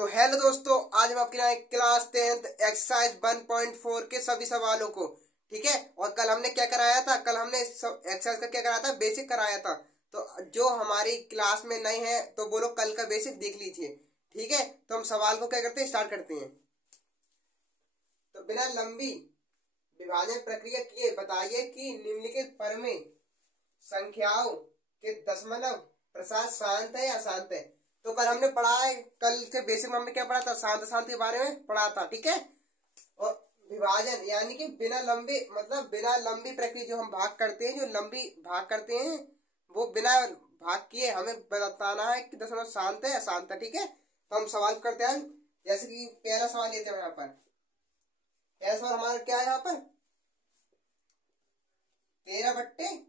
तो हेलो दोस्तों, आज हम आपके यहाँ क्लास 10th एक्सरसाइज 1.4 के सभी सवालों को, ठीक है। और कल हमने क्या कराया था? कल हमने एक्सरसाइज का क्या कराया था? बेसिक कराया था। तो जो हमारी क्लास में नए हैं तो वो लोग कल का बेसिक देख लीजिए, ठीक है। तो हम सवाल को क्या करते हैं, स्टार्ट करते हैं। तो बिना लंबी विभाजन प्रक्रिया किए बताइए कि निम्नलिखित परमेय संख्याओं के दशमलव प्रसार शांत है या अशांत है। तो कल हमने पढ़ा है, कल के बेसिक में हमने क्या पढ़ा था? शांत अशांत के बारे में पढ़ा था, ठीक है। और विभाजन यानी कि बिना लंबी, मतलब बिना लंबी प्रक्रिया जो हम भाग करते हैं, जो लंबी भाग करते हैं, वो बिना भाग किए हमें बताना है कि दशमलव शांत है या अशांत है, ठीक है। तो हम सवाल करते हैं। जैसे कि पहला सवाल लेते हैं यहाँ पर। पहला सवाल हमारा क्या है यहाँ पर? 13/3125,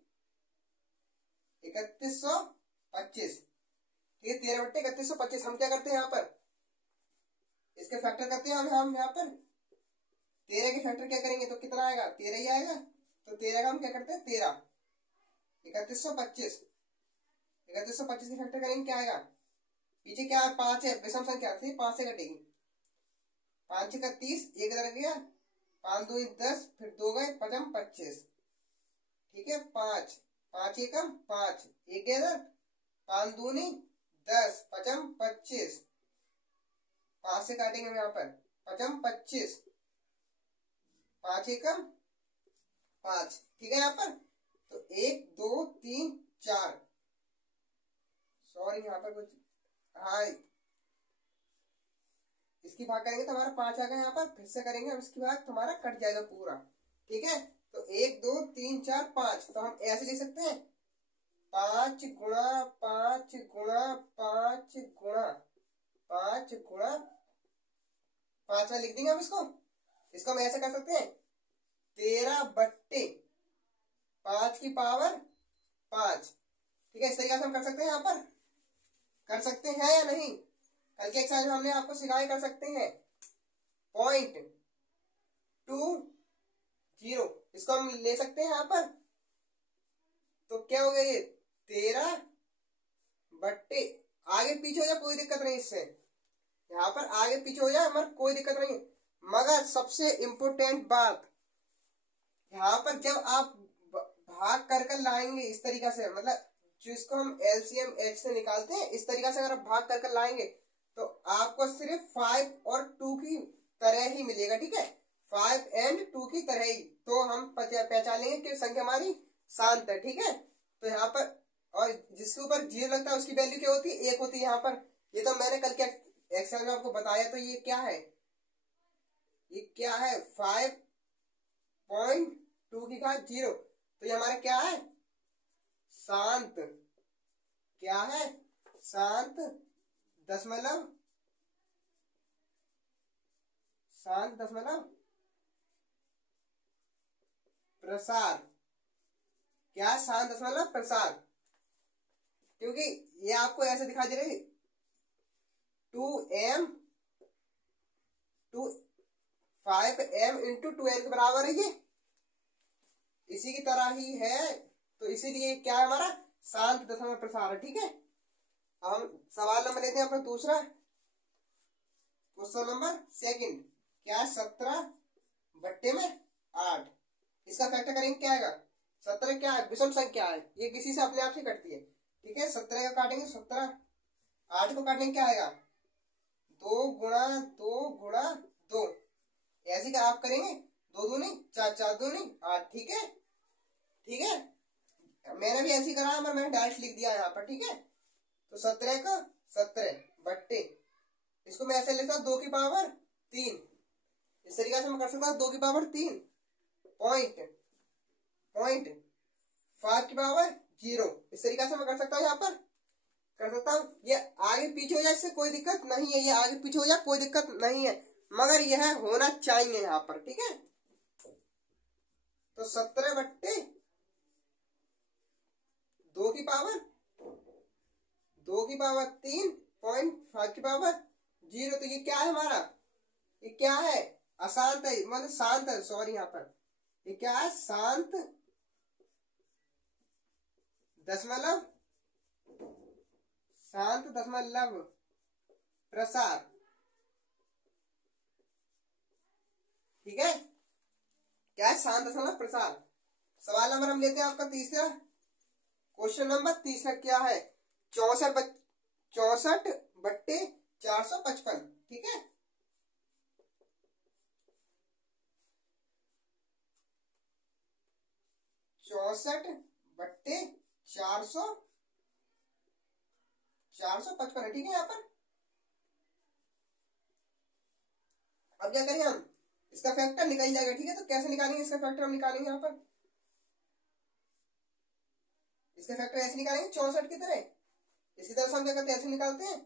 ठीक है। 13/3125 हम क्या करते हैं यहाँ पर? इसके फैक्टर करते हैं हम यहाँ पर 13 के फैक्टर क्या करेंगे तो कितना आएगा? 13 ही आएगा। तो 13 का हम क्या करते हैं? 13 3125 के फैक्टर करेंगे, क्या आएगा? पीछे क्या है? 5 है, विषम संख्या थी, 5 से कटेगी। 5 का 30, एक इधर गया, 5 2 10, फिर 2 गए, 5 25, ठीक है। 5 5 एकम 5, एक गया इधर, 5 2 10, 5 25, 5 से काटेंगे हम यहाँ पर 5 25, 5 एकम 5, ठीक है। यहाँ पर तो 1 2 3 4, सॉरी यहाँ पर कुछ, हाँ इसकी भाग करेंगे तो हमारा 5 आ गया। यहाँ पर फिर से करेंगे हम इसकी भाग, तो हमारा कट जाएगा पूरा, ठीक है। तो 1 2 3 4 5, तो हम ऐसे लिख सकते हैं 5 गुणा 5 गुणा 5 गुणा 5 गुणा 5 में लिख देंगे हम इसको हम ऐसे कर सकते हैं 13/5 की पावर 5, ठीक है। इस तरीके से हम कर सकते हैं, यहाँ पर कर सकते हैं या नहीं? कल के एक्सरसाइज में हमने आपको सिखाया कर सकते हैं। 0.20 इसको हम ले सकते हैं यहाँ पर। तो क्या हो गया? ये 13 बट्टे, आगे पीछे हो जाए कोई दिक्कत नहीं, इससे यहाँ पर आगे पीछे हो जाए हमारे कोई दिक्कत नहीं। मगर सबसे इंपोर्टेंट बात यहाँ पर, जब आप भाग कर लाएंगे इस तरीका से, मतलब जिसको हम एलसीएम एच से निकालते हैं, इस तरीका से अगर आप भाग कर लाएंगे तो आपको सिर्फ 5 और 2 की तरह ही मिलेगा, ठीक है। 5 एंड 2 की तरह ही, तो हम पहचान लेंगे कि संख्या हमारी शांत है, ठीक है। तो यहाँ पर, और जिसके ऊपर 0 लगता है उसकी वैल्यू क्या होती है? 1 होती है यहाँ पर। ये तो मैंने कल के एक्सरसाइज में आपको बताया। तो ये क्या है? ये क्या है? 5.2 की घात 0। तो ये हमारा क्या है? शांत। क्या है? शांत दशमलव प्रसार। क्या? शांत दशमलव प्रसार। क्योंकि ये आपको ऐसे दिखाई दे रही 5m इंटू 2n के बराबर है, ये इसी की तरह ही है। तो इसीलिए क्या है हमारा? शांत दशमलव प्रसार है, ठीक है। अब हम सवाल नंबर लेते हैं अपना दूसरा, क्वेश्चन नंबर सेकंड। क्या? 17/8, इसका फैक्टर करेंगे, क्या आएगा? 17 क्या है? विषम संख्या है, ये किसी से अपने आप से कटती है, ठीक है। 17 का काटेंगे 17, 8 को काटेंगे, क्या आएगा? 2 गुणा 2 गुणा 2, ऐसे का आप करेंगे 2 2 4 4 2 8, ठीक है, ठीक है। मैंने भी ऐसे करा है, मैंने डायरेक्ट लिख दिया यहाँ पर, ठीक है। तो 17 का 17 बट्टे, इसको मैं ऐसे लिखता हूँ 2 की पावर 3, इस तरीके से मैं कर सकता हूँ 2 की पावर 3 पॉइंट 5 की पावर 0, इस तरीके से मैं कर सकता हूँ, यहाँ पर कर सकता हूँ। ये आगे पीछे हो जाए इससे कोई दिक्कत नहीं है, ये आगे पीछे हो जाए कोई दिक्कत नहीं है, मगर यह होना चाहिए यहाँ पर, ठीक है। तो 17/2 की पावर 3.5 की पावर 0। तो ये क्या है हमारा? ये क्या है? अशांत है, मतलब शांत है, सॉरी यहाँ पर ये क्या है? शांत दशमलव प्रसार, ठीक है, क्या है, शांत दशमलव प्रसार। सवाल नंबर हम लेते हैं आपका तीसरा। क्वेश्चन नंबर तीसरा क्या है, 64/455, ठीक है। 64/455 है, ठीक है। यहाँ पर अब क्या करें हम, इसका फैक्टर निकल जाएगा, ठीक है। तो कैसे निकालेंगे इसका फैक्टर, हम निकालेंगे यहाँ पर इसका फैक्टर ऐसे निकालेंगे 64 की तरह। इसकी तरह से हम क्या करते हैं, ऐसे निकालते हैं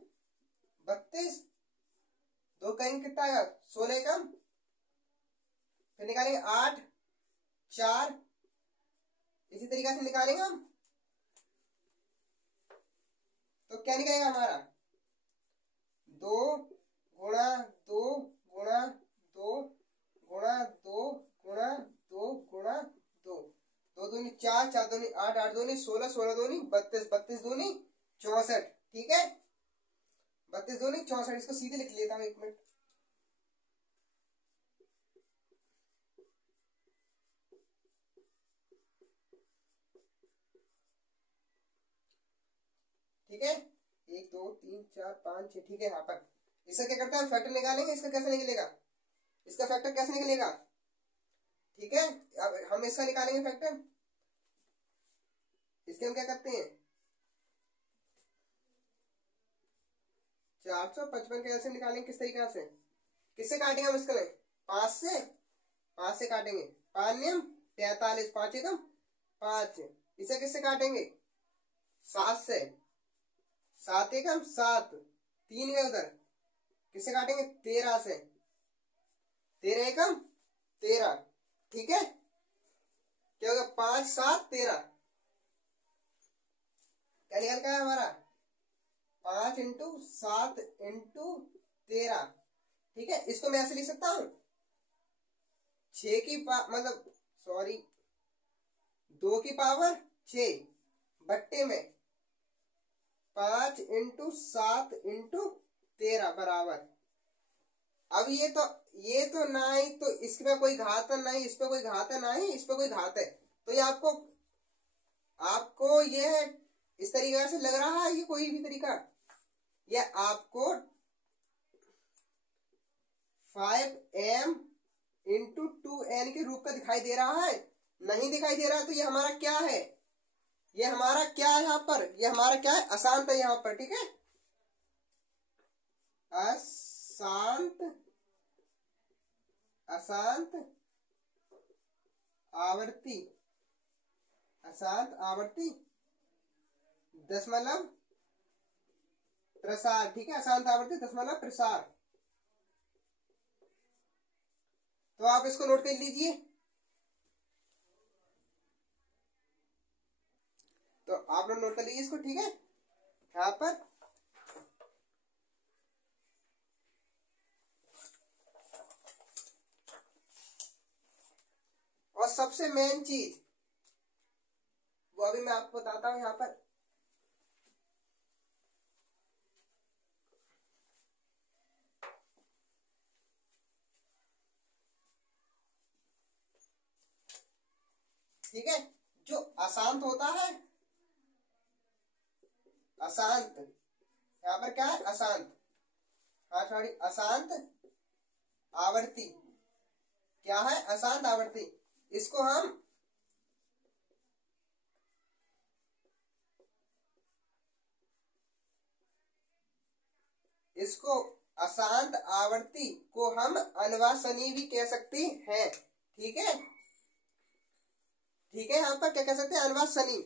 32, 2 कहीं कितना आएगा 16 कम, फिर निकालेंगे 8 4, इसी तरीके से निकालेंगे हम। तो क्या निकलेगा हमारा 2 गुणा 2 गुणा 2 गुणा 2 गुणा 2 गुणा 2, 2 दूनी 4, 4 दूनी 8, 8 दूनी 16, 16 दूनी 32, 32 दूनी 64, ठीक है। 32 दूनी 64, इसको सीधे लिख लेता हूँ, 1 मिनट। ठीक है, 1 2 3 4 5 6, ठीक है। यहाँ पर इसका क्या करते हैं, फैक्टर निकालेंगे। इसका कैसे निकलेगा, इसका फैक्टर कैसे निकलेगा, ठीक है। अब हम इसका निकालेंगे फैक्टर। इसके हम क्या करते हैं, 455 कैसे निकालेंगे, किस तरीके से, किससे काटेंगे हम इसका, 5 से, 5 से काटेंगे। 5 नियम 43, 5 एकम 5। इसे किससे काटेंगे, 7 से, 7 एकम 7, 3 गए उधर, किससे काटेंगे 13 से, 13 एकम 13, ठीक है। क्या होगा 5 7 13, क्या निकल का है हमारा 5 इंटू 7 इंटू 13, ठीक है। इसको मैं ऐसे लिख सकता हूं 6 की मतलब सॉरी 2 की पावर 6 बट्टे में 5 इंटू 7 इंटू 13 बराबर। अब ये तो ना ही तो इस पे कोई घात है, ना ही इस पे कोई घात है, ना ही इस पे कोई घात है। तो ये आपको ये इस तरीके से लग रहा है, ये कोई भी तरीका, ये आपको 5m इंटू 2n के रूप का दिखाई दे रहा है, नहीं दिखाई दे रहा है। तो ये हमारा क्या है, ये हमारा क्या है यहाँ पर, ये हमारा क्या है, अशांत है यहाँ पर, ठीक है। अशांत आवर्ती, अशांत आवर्ती दशमलव प्रसार, ठीक है। अशांत आवर्ती दशमलव प्रसार। तो आप इसको नोट कर लीजिए। तो आप लोग नोट कर लीजिए इसको, ठीक है। यहाँ पर और सबसे मेन चीज वो अभी मैं आपको बताता हूं यहाँ पर। ठीक है, जो अशांत होता है, अशांत, यहाँ पर क्या है अशांत, हाँ सॉरी अशांत आवर्ती, क्या है अशांत आवर्ती। इसको हम अशांत आवर्ती को हम अनवासनी भी कह सकते हैं, ठीक है। ठीक है, यहाँ पर क्या कह सकते हैं, अनवासनी,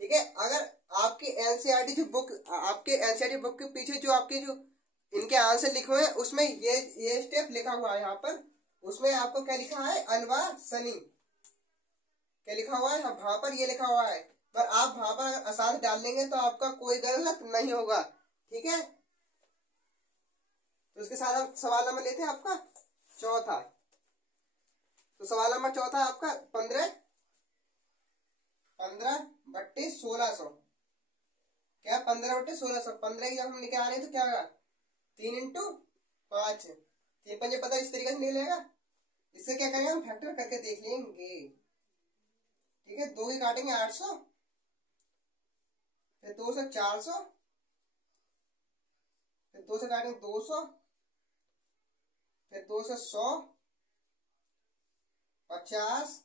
ठीक है। अगर आपके एनसीईआरटी जो बुक, आपके एनसीईआरटी बुक के पीछे जो आपके जो इनके आंसर लिखे हुए हैं उसमें ये स्टेप लिखा हुआ है यहाँ पर, उसमें आपको क्या लिखा है, अनवासनी, क्या लिखा हुआ है, वहां पर ये लिखा हुआ है। पर आप वहां पर अगर अशांत डाल लेंगे तो आपका कोई गलत नहीं होगा, ठीक है। तो इसके साथ हम सवाल नंबर लेते हैं आपका चौथा। तो सवाल नंबर चौथा आपका 15 बट्टे 1600, क्या 15 बट्टे 1600। 15 की जब हम लेके आ रहे हैं तो क्या होगा 3 इंटू 5, 3 पंजे पता इस तरीके से निकलेगा। इससे क्या करेंगे हम फैक्टर करके देख लेंगे। ठीक है, 2 ही काटेंगे 800, फिर 2 से 400, फिर 2 से काटेंगे 200, फिर 2 से 100, 50,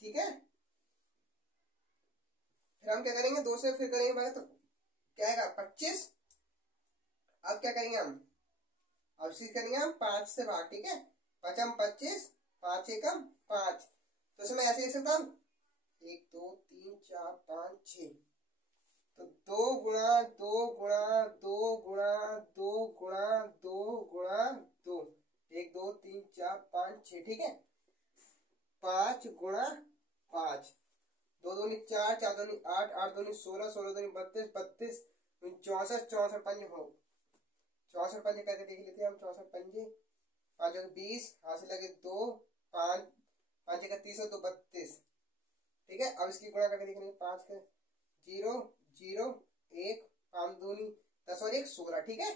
ठीक है। फिर हम क्या करेंगे 2 से फिर करेंगे भाई तो क्या आएगा 25। अब क्या करेंगे हम, अब चीज करेंगे हम 5 से भाग। ठीक है, 5 25, 5 एकम 5। तो इसमें ऐसे लिख सकता हूँ 1 2 3 4 5 6। तो 2 गुणा 2 गुणा 2 गुणा 2 गुणा 2 गुणा 2, 1 2 3 4 5 6। ठीक है, 5 गुणा 5, 2 दूनी 4, 4 दूनी 8, 8 दूनी 16, 16 दूनी 32, 32 64, 64 पंजे हो 64 पंजे करके देख लेते हैं हम। 64 पंजे 5 20, हाथ से लगे 2, 5 5 31 2 32। ठीक है, अब इसकी गुणा करके देखेंगे 5 के 0 0 1, 5 दूनी 10 और 1 16। ठीक है,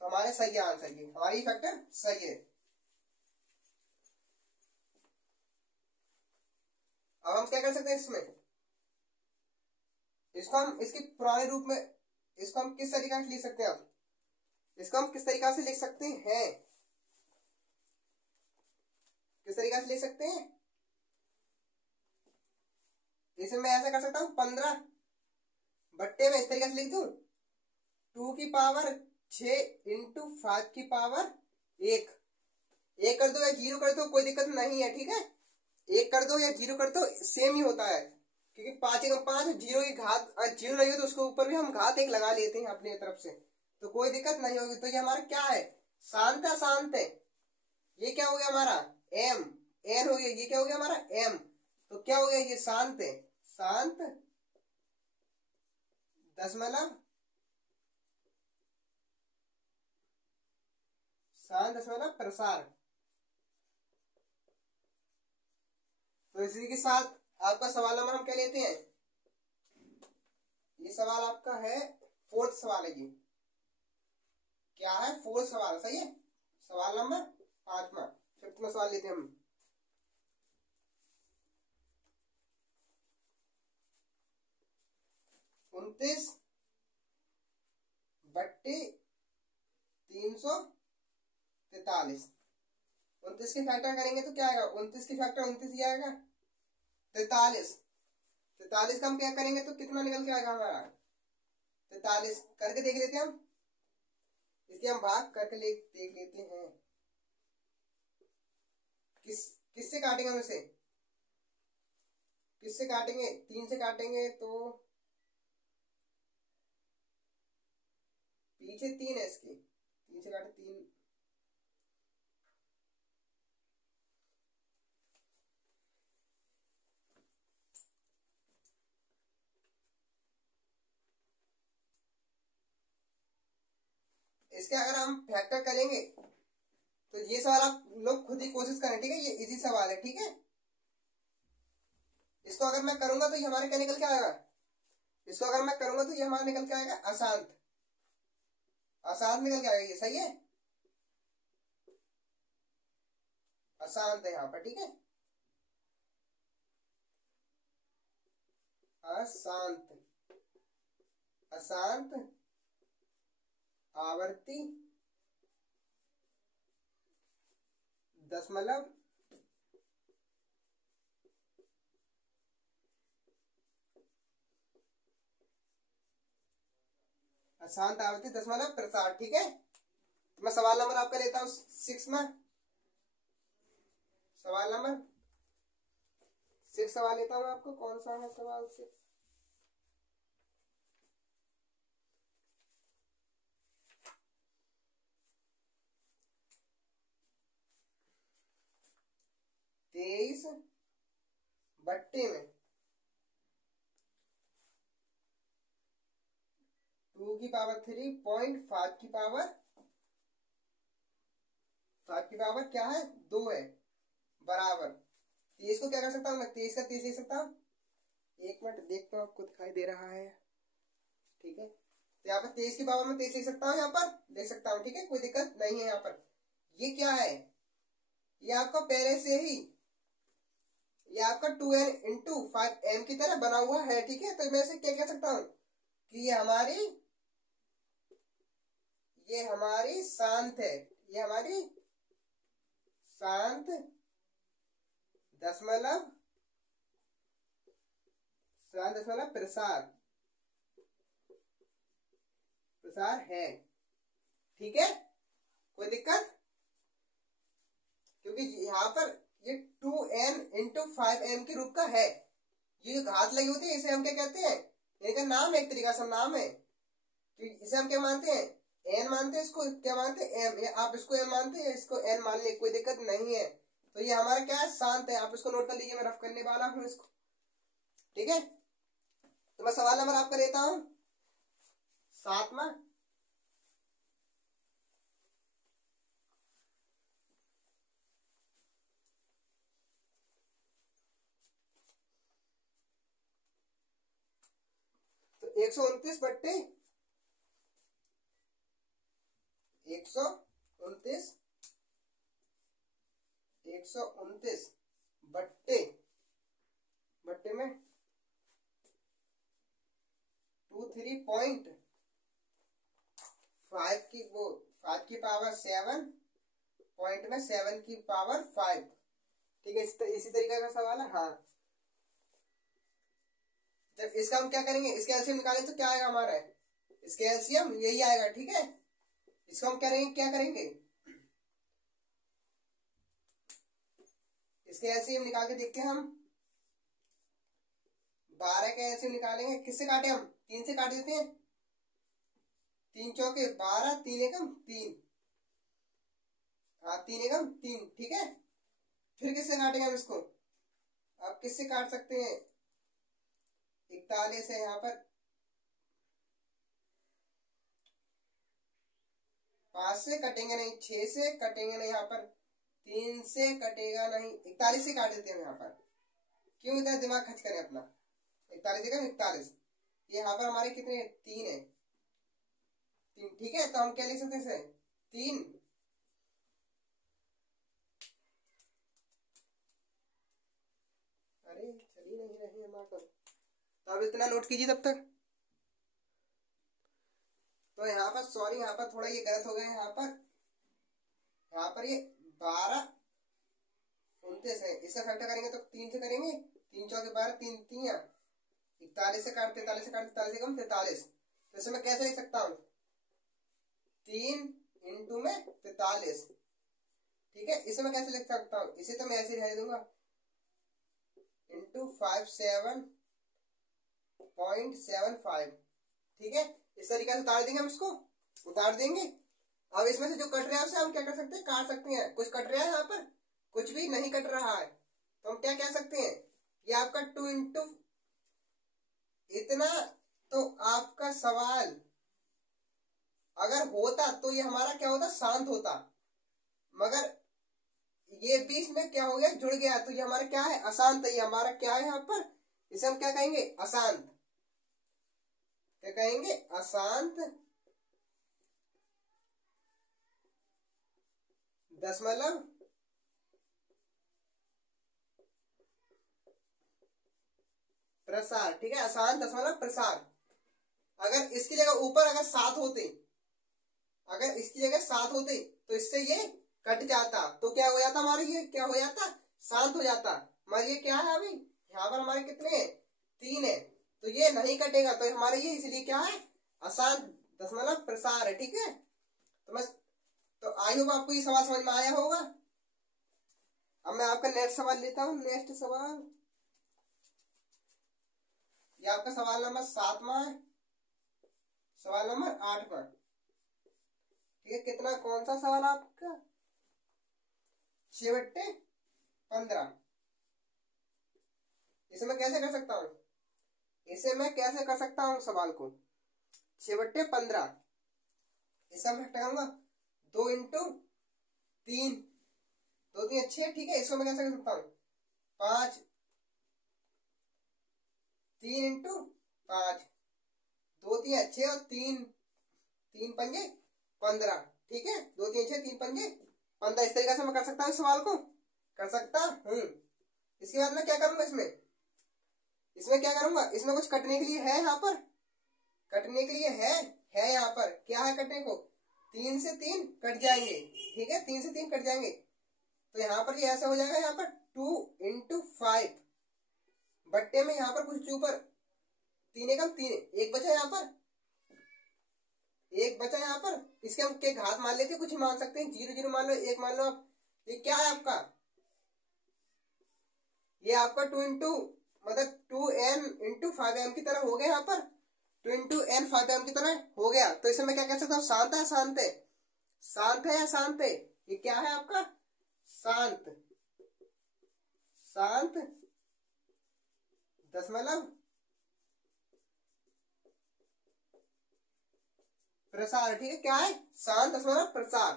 तो हमारे सही आंसर ये हमारी फैक्टर सही है। अब हम क्या कर सकते हैं इसमें, इसको हम इसके पुराने रूप में इसको हम किस तरीका से लिख सकते हैं। अब इसको हम किस तरीका से लिख सकते हैं, किस तरीका से लिख सकते हैं। इसमें मैं ऐसा कर सकता हूँ 15 बट्टे में इस तरीके से लिख दूं 2 की पावर 6 इंटू 5 की पावर 1। 1 कर दो या 0 कर दो कोई दिक्कत नहीं है। ठीक है, 1 कर दो या 0 कर दो सेम ही होता है, क्योंकि 5 एकम 5 0 की घात 0 नहीं हो तो उसके ऊपर भी हम घात 1 लगा लेते हैं अपनी तरफ से, तो कोई दिक्कत नहीं होगी। तो ये हमारा क्या है, शांत है, शांत है। ये क्या हो गया हमारा m, n हो गया। ये क्या हो गया हमारा m, तो क्या हो गया ये शांत है, शांत दशमलव, शांत दशमलव प्रसार। तो इसी के साथ आपका सवाल नंबर हम क्या लेते हैं, ये सवाल आपका है 4th सवाल है। ये क्या है 4th सवाल, सही है। सवाल नंबर 5वां, 5वां सवाल लेते हैं हम। उनतीस बट्टे 343। 29 की फैक्टर करेंगे तो क्या आएगा, 29 की फैक्टर 29 ही आएगा। 43 का हम क्या करेंगे तो कितना निकल के आएगा हमारा 43। करके देख लेते हैं हम, इसके हम भाग करके देख लेते हैं। किससे काटेंगे हम इसे, किससे काटेंगे, 3 से काटेंगे तो पीछे 3 है इसके, 3 से काटे 3, इसके अगर हम फैक्टर करेंगे तो ये सवाल आप लोग खुद ही कोशिश करें। ठीक है, ये इजी सवाल है। ठीक है, इसको अगर मैं करूंगा तो ये हमारे क्या निकल के आएगा, इसको अगर मैं करूंगा तो ये हमारा निकल के आएगा अशांत, अशांत निकल के आएगा। ये सही है, अशांत है यहाँ पर। ठीक है, अशांत, अशांत आवर्ती दशमलव अशांत आवर्ती दशमलव प्रसार। ठीक है, तो मैं सवाल नंबर आपका लेता हूं 6 में, सवाल नंबर 6 सवाल लेता हूं आपको। कौन सा है सवाल 6, तेईस बट्टे में 2 की पावर 3 पॉइंट 5 की पावर, 5 की पावर क्या है 2 है, बराबर 23 को क्या कर सकता हूँ मैं, 23 का 23 लिख सकता हूँ, एक मिनट देखता हूँ आपको दिखाई दे रहा है, ठीक है। तो यहाँ पर 23 की पावर में 23 लिख सकता हूँ, यहाँ पर देख सकता हूँ, ठीक है, कोई दिक्कत नहीं है। यहाँ पर ये क्या है, ये आपका पहले से ही ये आपका 2n इंटू 5m की तरह बना हुआ है, ठीक है। तो मैं इसे क्या कह सकता हूँ कि ये हमारी शांत है, ये हमारी शांत दशमलव प्रसार है, ठीक है, कोई दिक्कत, क्योंकि यहाँ पर ये 2n इंटू 5m के रूप का है। ये जो घात लगी होती है इसे हम क्या कहते हैं, इनका नाम है, एक तरीका से नाम है। तो इसे हम क्या मानते हैं, n मानते हैं, इसको क्या मानते हैं, m, या आप इसको m मानते हैं, इसको n मान ले, कोई दिक्कत नहीं है। तो ये हमारा क्या है, शांत है। आप इसको नोट कर लीजिए, मैं रफ करने वाला हूँ इसको, ठीक है। तो मैं सवाल नंबर आपका लेता हूं 7वां। तो 129 बट्टे 129 बट्टे में 23.5 की वो 5 की पावर 7 पॉइंट में 7 की पावर 5, ठीक है। इसी तरीके का सवाल है। हाँ, जब इसका हम क्या करेंगे, इसके एलसीएम निकालें तो क्या आएगा हमारा, इसके एलसीएम यही आएगा, ठीक है। इसको हम क्या करेंगे, इसके एलसीएम निकाल के देखते हैं हम। 12 के एलसीएम निकालेंगे, किससे काटे हम, 3 से काट देते हैं। 3 चौके 12, 3 एकम 3, हाँ 3 एकम 3, ठीक है। फिर किससे काटेंगे हम इसको, आप किससे काट सकते हैं, 41 है यहाँ पर, 5 से कटेंगे नहीं, 6 से कटेंगे नहीं, यहाँ पर 3 से कटेगा नहीं, 41 से काट देते हैं यहाँ पर। क्यों इतना दिमाग खर्च करें अपना, 41 का 41, ये यहाँ पर हमारे कितने 3 है, 3, ठीक है। तो हम क्या लिख सकते हैं, 3 अरे चली नहीं रही है मार्कर, तो अब इतना नोट कीजिए तब तक। तो यहाँ पर सॉरी, यहाँ पर थोड़ा ये गलत हो गया है। यहाँ पर ये 12 29 है, इसका फैक्टर करेंगे तो 3 से करेंगे, 3 चौके 12, 3 3 41 से काट 43 से काट 43 कम 43। तो इसे मैं कैसे लिख सकता हूँ, 3 इंटू में 43, ठीक है। इसे मैं कैसे लिख सकता हूँ, इसे तो मैं ऐसे लिख दूंगा इंटू 57.75, ठीक है। इस तरीके से उतार देंगे हम इसको, उतार देंगे। अब इसमें से जो कट रहा है उसे हम क्या कर सकते हैं, काट सकते हैं। कुछ कट रहा है यहाँ पर, कुछ भी नहीं कट रहा है, तो हम क्या कह सकते हैं, ये आपका 2 इंटू इतना। तो आपका सवाल अगर होता तो ये हमारा क्या होता, शांत होता, मगर ये बीच में क्या हो गया, जुड़ गया, तो ये हमारा क्या है, अशांत है। ये हमारा क्या है यहाँ पर, इसे हम क्या कहेंगे, अशांत, क्या कहेंगे, अशांत दशमलव प्रसार, ठीक है, अशांत दशमलव प्रसार। अगर इसकी जगह ऊपर अगर 7 होते, अगर इसकी जगह 7 होते तो इससे ये कट जाता, तो क्या हो जाता हमारा, ये क्या हो जाता, शांत हो जाता। मगर ये क्या है, अभी यहाँ पर हमारे कितने हैं, 3 है, तो ये नहीं कटेगा, तो हमारे ये इसलिए क्या है, अशांत दशमलव प्रसार है, ठीक है। तो आई होप आपको ये सवाल समझ में आया होगा। अब मैं आपका नेक्स्ट सवाल लेता हूँ, नेक्स्ट सवाल, ये आपका सवाल नंबर 7वां है, सवाल नंबर 8वां, ठीक है। कितना, कौन सा सवाल आपका, 6/15। इसे मैं कैसे कर सकता हूँ, सवाल को 6/15, इसका मैं हटाऊंगा 2 इंटू 3, 2 3 6, ठीक है। इसको मैं कैसे कर सकता हूँ, 5 3 इंटू 5, 2 3 6 और 3 3 पंजे 15, ठीक है, 2 3 6 3 पंजे 15। इस तरीके से मैं कर सकता हूँ सवाल को, कर सकता हूँ। इसके बाद मैं क्या करूंगा, इसमें क्या करूंगा, इसमें कुछ कटने के लिए है, यहाँ पर कटने के लिए है यहाँ पर क्या है कटने को, 3 से 3 कट जाएंगे, ठीक है, 3 से 3 कट जाएंगे। तो यहाँ पर ये ऐसा हो जाएगा, यहाँ पर 2 इंटू 5 बट्टे में यहाँ पर कुछ ऊपर 3 एकम 3, एक बचा यहाँ पर, एक बचा यहाँ पर। इसके हम के घात मान लेते, कुछ ही मान सकते हैं, 0 0 मान लो, 1 मान लो आप। ये क्या है आपका, ये आपका 2 इंटू मतलब 2n इंटू 5m की तरह हो गया, यहाँ पर 2 इंटू n 5m की तरह हो गया। तो इसे मैं क्या कह सकता हूँ, शांत है, शांत है, शांत है या शांत है, ये क्या है आपका, शांत, शांत दशमलव प्रसार, ठीक है, क्या है, शांत दशमलव प्रसार।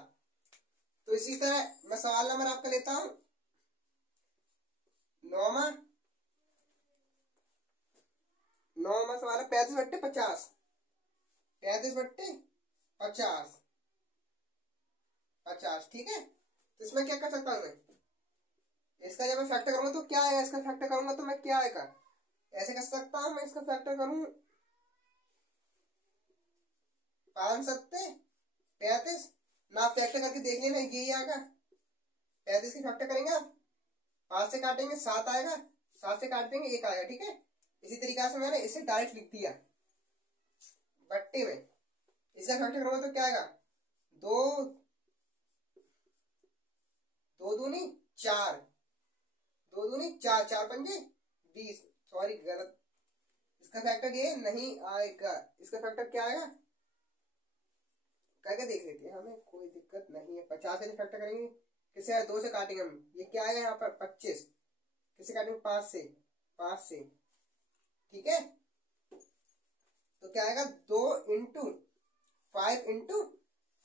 तो इसी तरह मैं सवाल नंबर आपका लेता हूं, 9वां सवाल है 35 बट्टे 50, 35 बट्टे 50, 50, ठीक है। तो इसमें क्या कर सकता हूं मैं, इसका जब मैं फैक्टर करूंगा तो क्या आएगा, इसका फैक्टर करूंगा तो मैं क्या आएगा, ऐसे कर सकता हूं मैं, इसका फैक्टर करूं 5 सत्ते 35, ना फैक्टर करके देख लेना, यही आएगा, 35 की फैक्टर करेंगे आप, 5 से काटेंगे 7 आएगा, 7 से काट देंगे 1 आएगा, ठीक है। इसी तरीके से मैंने इसे डायरेक्ट लिख दिया बट्टे में, इसका फैक्टर करूंगा तो क्या आएगा, 2 2 दूनी 4, 2 दूनी 4, 4 पंजे 20, सॉरी गलत, इसका फैक्टर ये नहीं आएगा, इसका फैक्टर क्या आएगा करके देख लेते हैं, हमें कोई दिक्कत नहीं है। 50 से फैक्टर करेंगे, किससे 2 से काटेंगे हम, ये क्या आएगा यहाँ पर 25, किससे काटेंगे 5 से, 5 से, ठीक है। तो क्या आएगा 2 इंटू 5 इंटू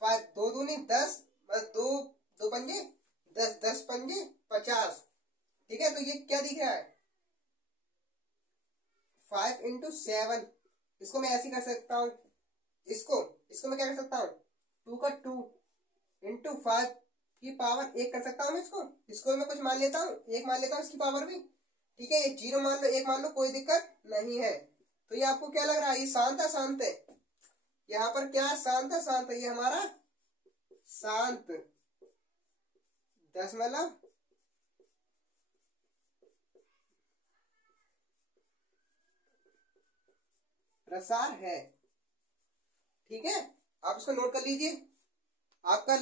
5, 2 दूनी 10, मतलब 2 पंजे 10, 10 पंजे 50, ठीक है। तो ये क्या दिख रहा है 5 इंटू 7, इसको मैं ऐसे कर सकता हूँ, इसको मैं क्या कर सकता हूँ 2 का 2 इंटू 5 की पावर 1 कर सकता हूँ मैं, इसको मैं कुछ मान लेता हूँ, 1 मान लेता हूँ इसकी पावर भी, ठीक है। ये 0 मान लो, 1 मान लो, कोई दिक्कत नहीं है। तो ये आपको क्या लग रहा है, ये शांत है, शांत है, यहाँ पर क्या शांत है, शांत है, ये हमारा शांत दशमलव प्रसार है, ठीक है। आप इसको नोट कर लीजिए। आपका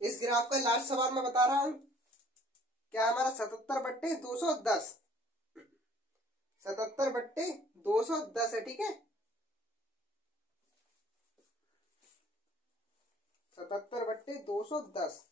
इस ग्राफ का लास्ट सवाल मैं बता रहा हूं, क्या हमारा 77 बट्टे 210, 77 बट्टे 210 है, ठीक है, 77 बट्टे 210।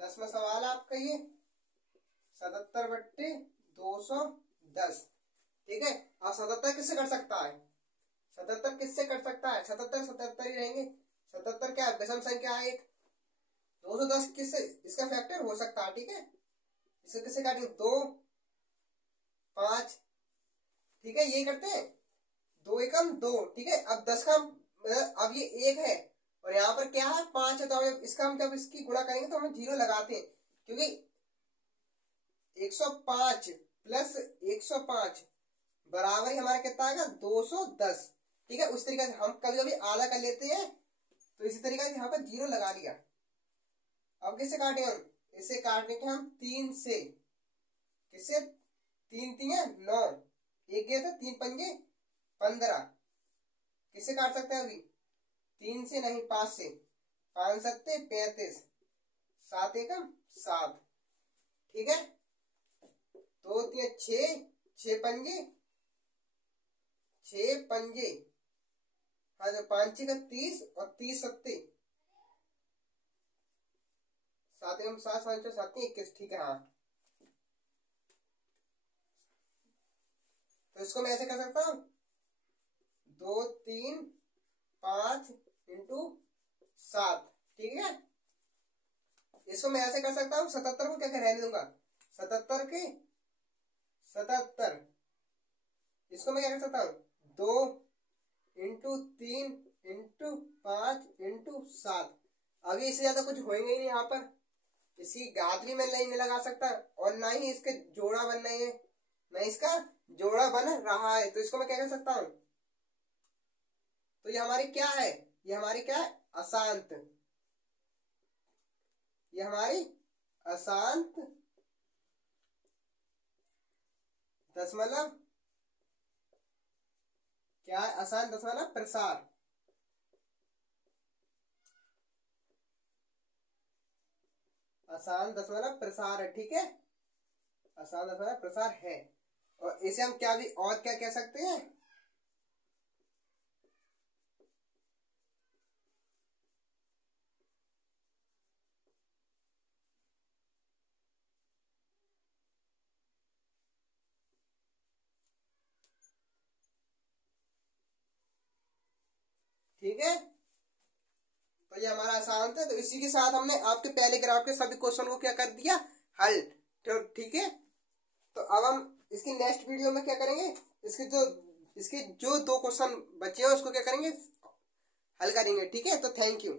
दसवां सवाल आपका ये 77 बट्टे 210, ठीक है। अब 77 किससे कर सकता है, 77 किससे कर सकता है, 77 77 ही रहेंगे, 77 क्या है, विषम संख्या है एक, 210 किससे, इसका फैक्टर हो सकता है, ठीक है। इसे किससे काटेंगे 2 5, ठीक है, ये करते हैं 2 एकम 2, ठीक है। अब 10 का अब ये 1 है और यहाँ पर क्या है 5 है, तो अब इसका हम जब इसकी गुणा करेंगे तो हम 0 लगाते हैं, क्योंकि 105 प्लस 105 बराबर ही हमारा कितना आएगा 210, ठीक है। उस तरीके से हम कभी कभी आधा कर लेते हैं, तो इसी तरीके से यहाँ पर 0 लगा लिया। अब किससे काटें हम, इसे काटने के हम 3 से, किससे 3 3 9, एक गया था 3 पंजे 15, किससे काट सकते हैं अभी 3 से नहीं 5 से, 5 सत्ते 35, 7 एकम 7, ठीक है। 2 3 6, 6 पंजे 6 पंजे हाँ तो 5 का 30 और 30 सत्ती 7 एवं 7 5 7 21, ठीक है। हाँ तो इसको मैं ऐसे कर सकता हूँ 2 3 5 इंटू 7, ठीक है। इसको मैं ऐसे कर सकता हूँ 77 को क्या रहने दूंगा 77 के 77, इसको मैं क्या कर सकता हूँ 2 इंटू 3 इंटू 5 इंटू 7। अभी इससे ज्यादा कुछ होएंगे ही नहीं यहाँ पर, इसी घात भी मैं नहीं लगा सकता और ना ही इसके जोड़ा बन रहे हैं, ना इसका जोड़ा बन रहा है। तो इसको मैं क्या कर सकता हूँ, तो ये हमारी क्या है, ये हमारी क्या है अशांत, ये हमारी अशांत दशमलव क्या है, अशांत दशमलव प्रसार, अशांत दशमलव प्रसार है, ठीक है। अशांत दशमलव प्रसार है। और इसे हम क्या भी और क्या कह सकते हैं, ठीक है। तो ये हमारा अशांत है। तो इसी के साथ हमने आपके पहले ग्राफ के सभी क्वेश्चन को क्या कर दिया, हल, तो ठीक है। तो अब हम इसकी नेक्स्ट वीडियो में क्या करेंगे, इसके जो 2 क्वेश्चन बचे हैं उसको क्या करेंगे, हल करेंगे, ठीक है। तो थैंक यू।